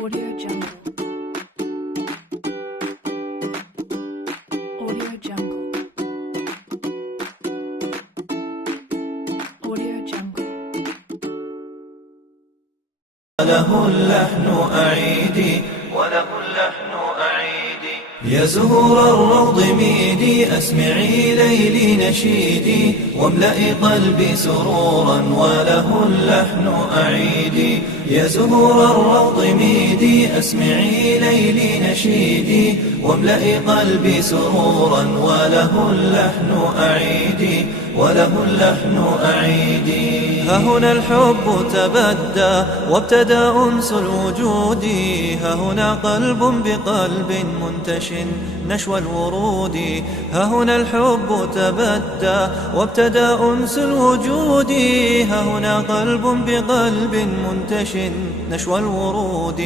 Audio Jungle. Audio Jungle. Audio Jungle. وله اللحن أعيدي وله اللحن أعيدي يا زهور الروض ميدي أسمعي ليلي نشيدي واملئي قلبي سرورا وله اللحن أعيدي يا زهور الروض ميدي أسمعي ليلي نشيدي واملئي قلبي سرورا وله اللحن أعيدي وله اللحن أعيدي ها هنا الحب تبدى وابتدى أنس الوجود ها هنا قلب بقلب منتش نشوى الورود ها هنا الحب تبدى وابتدى أنس الوجود ها هنا قلب بقلب منتش نشوى الورود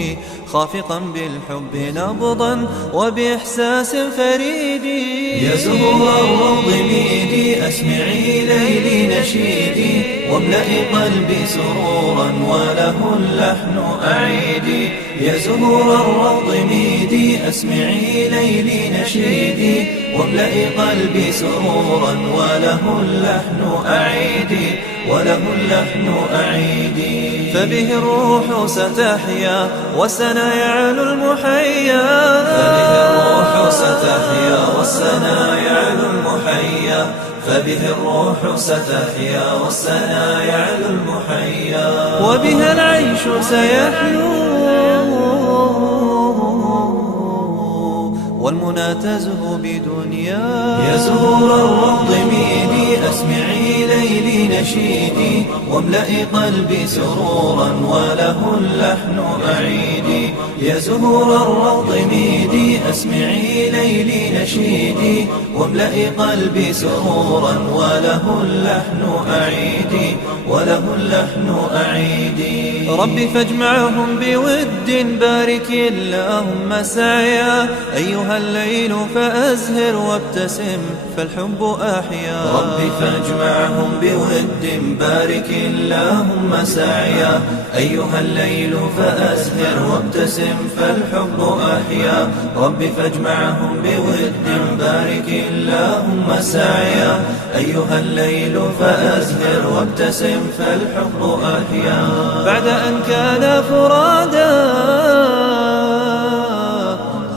خافقا بالحب نبضا وبإحساس فريد يا زهور الروض ميدي أسمعي ليلي نشيدي واملئي قلبي سرورا وله اللحن أعيدي يا زهور الروض ميدي أسمعي ليلي نشيدي واملئي قلبي سرورا وله اللحن أعيدي وله اللحن أعيدي فبه الروح ستحيا والسنا يعلو المحيا فبه الروح ستحيا والسنا يعلو المحيا فبه الروح ستحيا والسنا يعلو المحيا وبها العيش سيحلو والمنى تزهو بدنيا يا زهور الروض ميدي أسمعي ليلي نشيدي واملئي قلبي سرورا وله اللحن أعيدي يا زهور الروض ميدي أسمعي ليلي نشيدي واملئي قلبي سرورا وله اللحن أعيدي وله اللحن أعيدي ربي فاجمعهم بود بارك اللهم سعيا أيها الليل فأزهر وابتسم فالحب أحيا ربي فاجمعهم بود بارك اللهم سعيا أيها الليل فأزهر وابتسم فالحب أحيا ربي فاجمعهم بود بارك اللهم سعيا أيها الليل فأزهر وابتسم فالحب أحيا بعد أن كان فرادا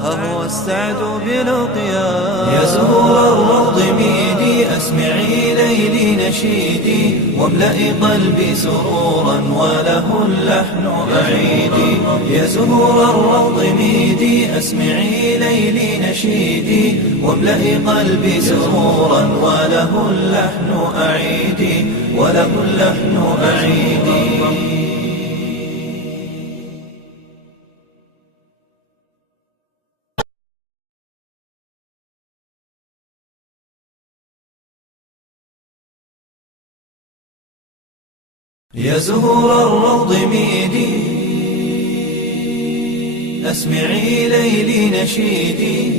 هو السعد بلقيا يا زهور الروض ميدي أسمعي ليلي نشيدي واملئي قلبي سرورا وله اللحن أعيدي يا زهور الروض ميدي أسمعي ليلي نشيدي واملئي قلبي سرورا وله اللحن أعيدي وله اللحن أعيدي يا زهور الروض ميدي أسمعي ليلي نشيدي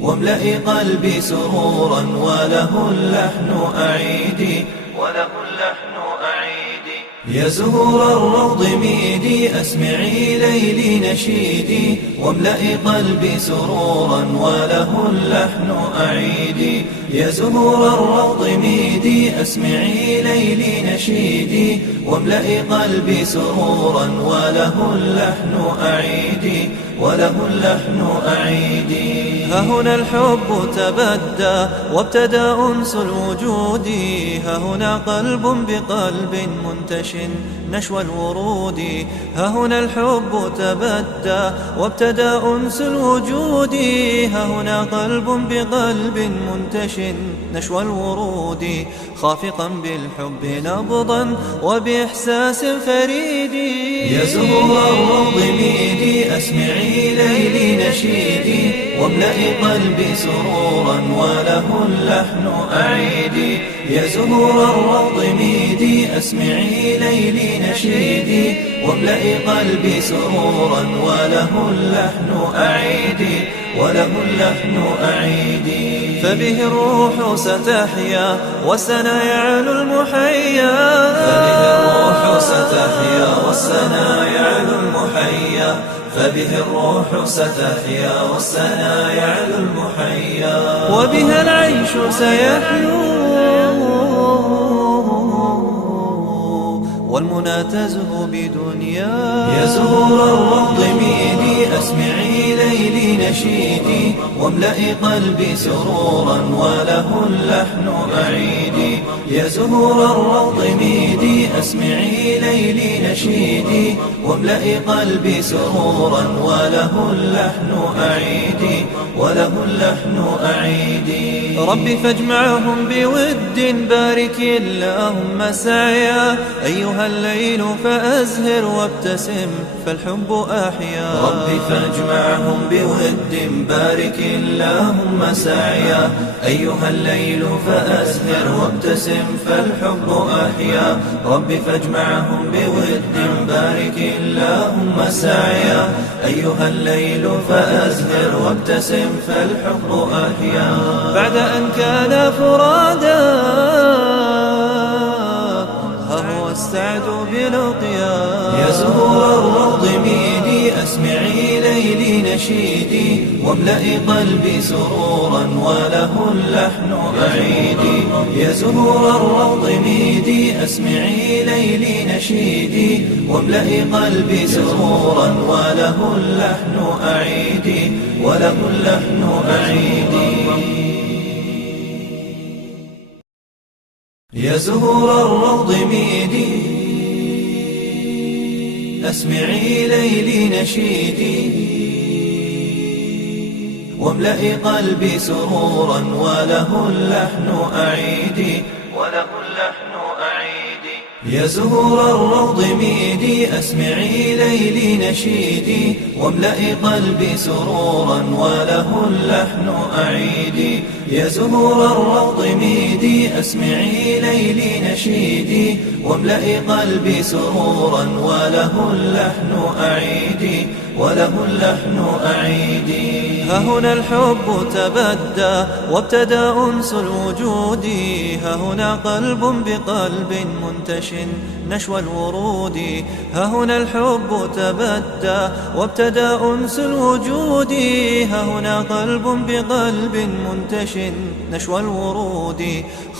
واملئي قلبي سرورا وله اللحن أعيدي وله اللحن أعيدي يا زهور الروض ميدي أسمعي ليلي نشيدي واملئي قلبي سرورا وله اللحن أعيدي يا زهور الروض ميدي أسمعي ليلي نشيدي واملئي قلبي سرورا وله اللحن أعيدي وله اللحن أعيدي ها هنا الحب تبدى وابتدى أنس الوجود ها هنا قلب بقلب منتش نشوى الورود ها هنا الحب تبدى وابتدى أنس الوجود ها هنا قلب بقلب منتش نشوى الورود خافقا بالحب نبضا وبإحساس فريد يا زهور الروض ميدي أسمعي ليلي نشيدي واملئي قلبي سرورا وله اللحن أعيدي يا زهور الروض ميدي أسمعي ليلي نشيدي واملئي قلبي سرورا وله اللحن أعيدي وله اللحن أعيدي فبه الروح ستحيا والسنا يعلو المحيا فبه الروح ستحيا والسنا يعلو المحيا فبه الروح ستحيا والسنا يعلو المحيا وبها العيش سيحلو والمنى تزهو بدنيا يا زهور الروض ميدي أسمعي ليلي نشيدي واملئي قلبي سرورا وله اللحن أعيدي يا زهور الروض ميدي أسمعي ليلي نشيدي واملئي قلبي سرورا وله اللحن أعيدي وله اللحن أعيدي ربي فاجمعهم بود بارك اللهم سعيا أيها الليل فأزهر وابتسم فالحب أحيا ربي فاجمعهم بود بارك اللهم سعيا أيها الليل فأزهر وابتسم فالحب أحيا ربي فاجمعهم بود بارك اللهم سعيا أيها الليل فأزهر وابتسم فالحب أحيا بعد أن كان فرادا هو السعد بلقيا يا زهور الروض ميدي أسمعي ليلي نشيدي واملئي قلبي سرورا وله اللحن أعيدي يا زهور الروض ميدي أسمعي ليلي نشيدي واملئي قلبي سرورا وله اللحن أعيدي وله اللحن أعيدي يا زهور الروض ميدي أسمعي ليلي نشيدي واملئي قلبي سرورا وله اللحن أعيدي وله اللحن أعيدي يا زهور الروض ميدي أسمعي ليلي نشيدي واملئي قلبي سرورا وله اللحن أعيدي يا زهور الروض ميدي أسمعي ليلي نشيدي واملئي قلبي سرورا وله اللحن أعيدي وله اللحن أعيدي ها هنا الحب تبدى وابتدى أنس الوجود ها هنا قلب بقلب منتش نشوى الورود ها هنا الحب تبدى وابتدى أنس الوجود ها هنا قلب بقلب منتش نشوى الورود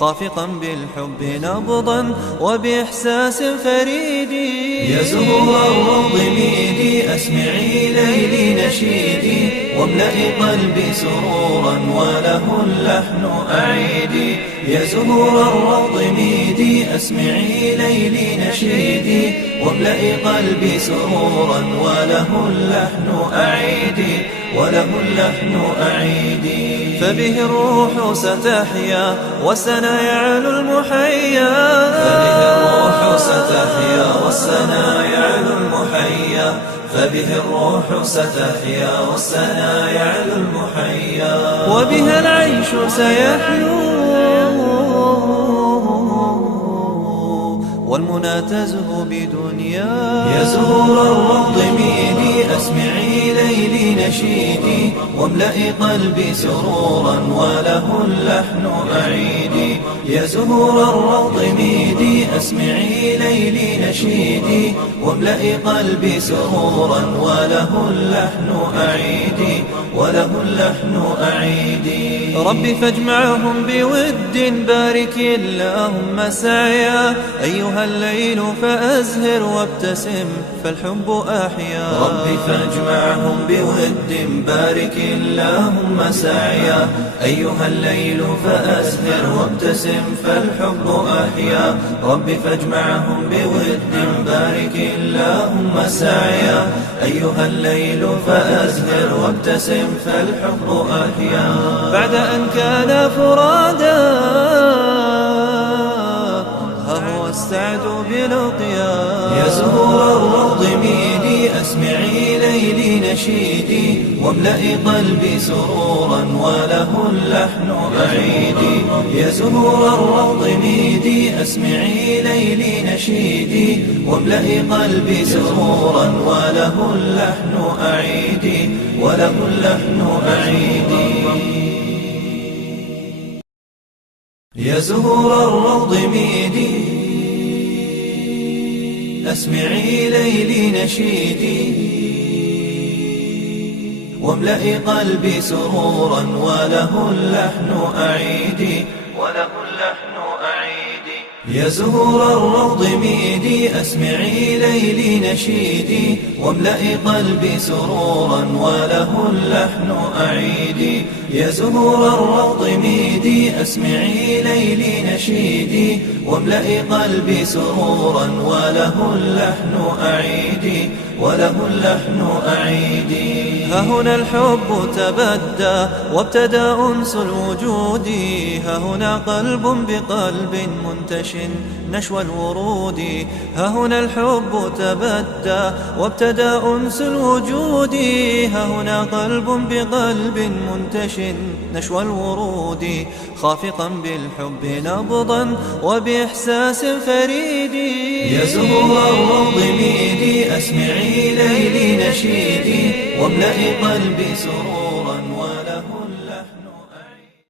خافقا بالحب نبضا وبإحساس فريد يا زهور الروض ميدي أسمعي ليلي نشيدي واملئي قلبي سرورا وله اللحن أعيدي يا زهور الروض ميدي أسمعي ليلي نشيدي واملئي قلبي سرورا وله اللحن أعيدي وله اللحن أعيدي فبه الروح ستحيا والسنا يعلو المحيا فبه الروح ستحيا والسنا يعلو المحيا فبه الروح ستحيا والسنا يعلو المحيا وبها العيش سيحلو والمنى تزهو بدنيا يا زهور الروض ميدي أسمعي ليلي نشيدي واملئي قلبي سرورا وله اللحن أعيدي يا زهور الروض ميدي أسمعي ليلي نشيدي واملئي قلبي سرورا وله اللحن أعيدي وله اللحن أعيدي ربي فاجمعهم بود بارك اللهم سعيا أيها الليل فأزهر وابتسم فالحب أحيا ربي فاجمعهم بود بارك اللهم سعيا أيها الليل فأزهر وابتسم فالحب أحيا ربي فاجمعهم بود بارك اللهم سعيا أيها الليل فأزهر وابتسم فالحب أحيا بعد أن كان فرادا هو السعد بلقيا يا زهور الروض ميدي أسمعي ليلي نشيدي واملئي قلبي سرورا وله اللحن أعيدي يا زهور الروض ميدي أسمعي ليلي نشيدي واملئي قلبي سرورا وله اللحن أعيدي وله اللحن أعيدي يا زهور الروض ميدي أسمعي ليلي نشيدي واملئي قلبي سرورا وله اللحن أعيدي يا زهور الروض ميدي أسمعي ليلي نشيدي واملئي قلبي سرورا وله اللحن أعيدي يا زهور الروض ميدي أسمعي ليلي نشيدي واملئي قلبي سرورا وله اللحن أعيدي ها هنا الحب تبدى وابتدى أنس الوجود ها هنا قلب بقلب منتش نشوى الورود ها هنا الحب تبدى وابتدى أنس الوجود ها هنا قلب بقلب منتش نشوى الورود خافقا بالحب نبضا وبإحساس فريد يا زهور الروض ميدي أسمعي ليلي نشيدي واملئي قلبي سرورا